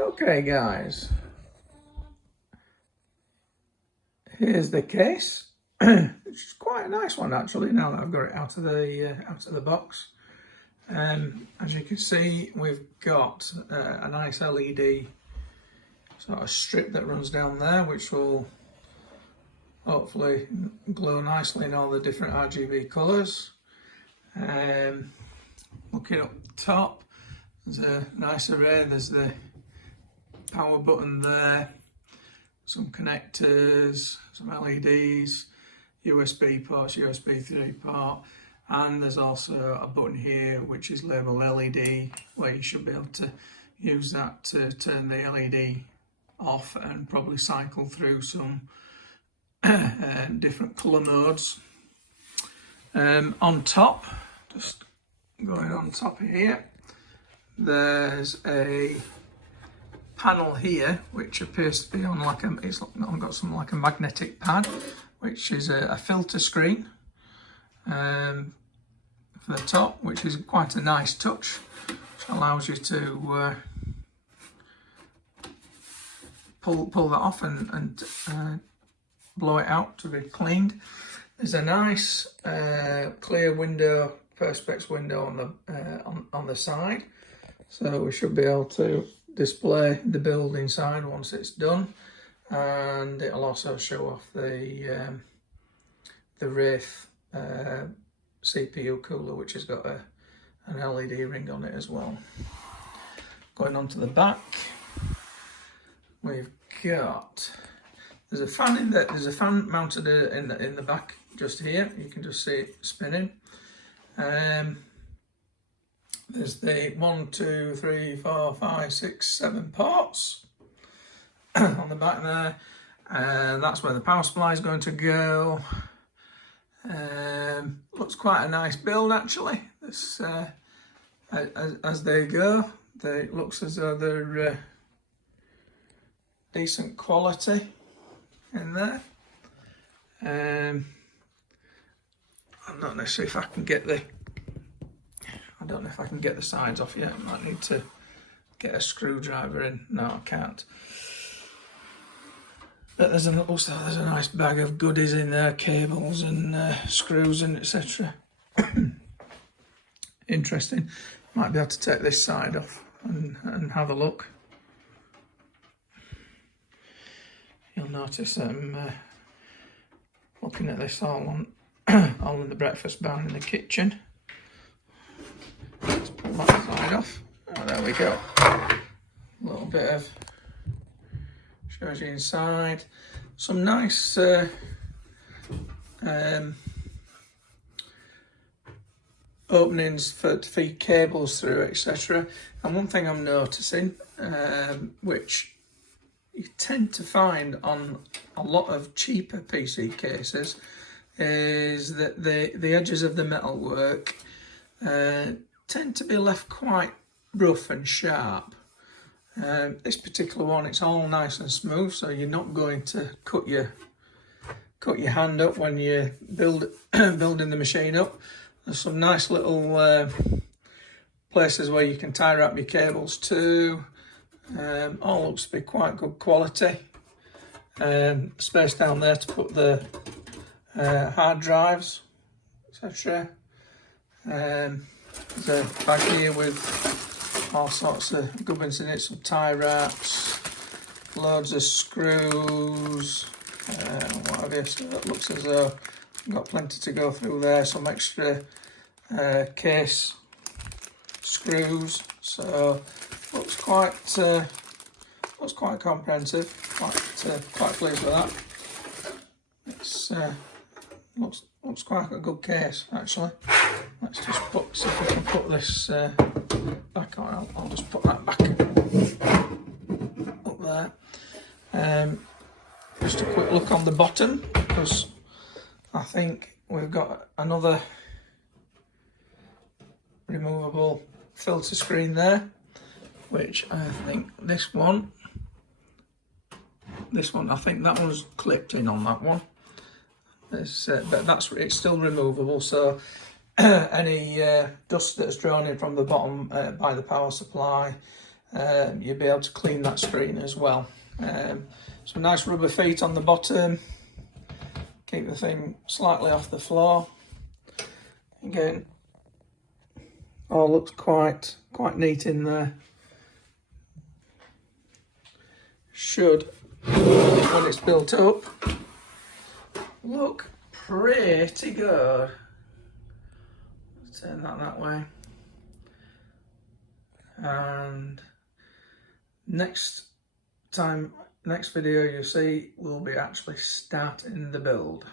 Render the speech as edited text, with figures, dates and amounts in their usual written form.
Okay guys, here's the case, which is quite a nice one actually now that I've got it out of the box. As you can see, we've got a nice LED sort of strip that runs down there, which will hopefully glow nicely in all the different RGB colours. Looking up top, there's a nice array. There's the power button there, some connectors, some LEDs, USB ports, USB 3 port, and there's also a button here which is labelled LED, where you should be able to use that to turn the LED off and probably cycle through some different colour modes. On top, just going on top here, there's a panel here which appears to be on like it's got some like a magnetic pad, which is a filter screen for the top, which is quite a nice touch, which allows you to pull that off and blow it out to be cleaned. There's a nice clear window, perspex window on the side, so we should be able to display the build inside once it's done, and it'll also show off the Wraith CPU cooler, which has got an LED ring on it as well. Going on to the back, we've got there's a fan mounted in the back just here. You can just see it spinning. There's the 1, 2, 3, 4, 5, 6, 7 ports on the back there. That's where the power supply is going to go. Looks quite a nice build actually. This, as they go, it looks as though they're decent quality in there. I'm not necessarily if I can get the. I don't know if I can get the sides off yet. I might need to get a screwdriver in. No, I can't. But there's a nice bag of goodies in there, cables and screws and etc. Interesting. Might be able to take this side off and have a look. You'll notice that I'm looking at this all in the breakfast barn in the kitchen. Let's pull that side off. Oh, there we go. A little bit of shows you inside. Some nice openings to feed cables through, etc. And one thing I'm noticing, which you tend to find on a lot of cheaper PC cases, is that the edges of the metalwork tend to be left quite rough and sharp. This particular one, it's all nice and smooth, so you're not going to cut your hand up when you're building the machine up. There's some nice little places where you can tie wrap your cables to. All looks to be quite good quality. Space down there to put the hard drives, etc. There's a bag here with all sorts of gubbins in it, some tie wraps, loads of screws, what have you. So it looks as though I've got plenty to go through there. Some extra case screws. So looks quite comprehensive. Quite pleased with that. It's looks quite a good case actually. Let's just see if we can put this back on. I'll just put that back up there. Just a quick look on the bottom, because I think we've got another removable filter screen there, which I think this one, I think that one's clipped in on that one. But it's still removable, so any dust that's drawn in from the bottom by the power supply, you'll be able to clean that screen as well. Some nice rubber feet on the bottom, keep the thing slightly off the floor. Again, all looks quite neat in there. Should, when it's built up, look pretty good. Turn that way. And next video you'll see we'll be actually starting the build.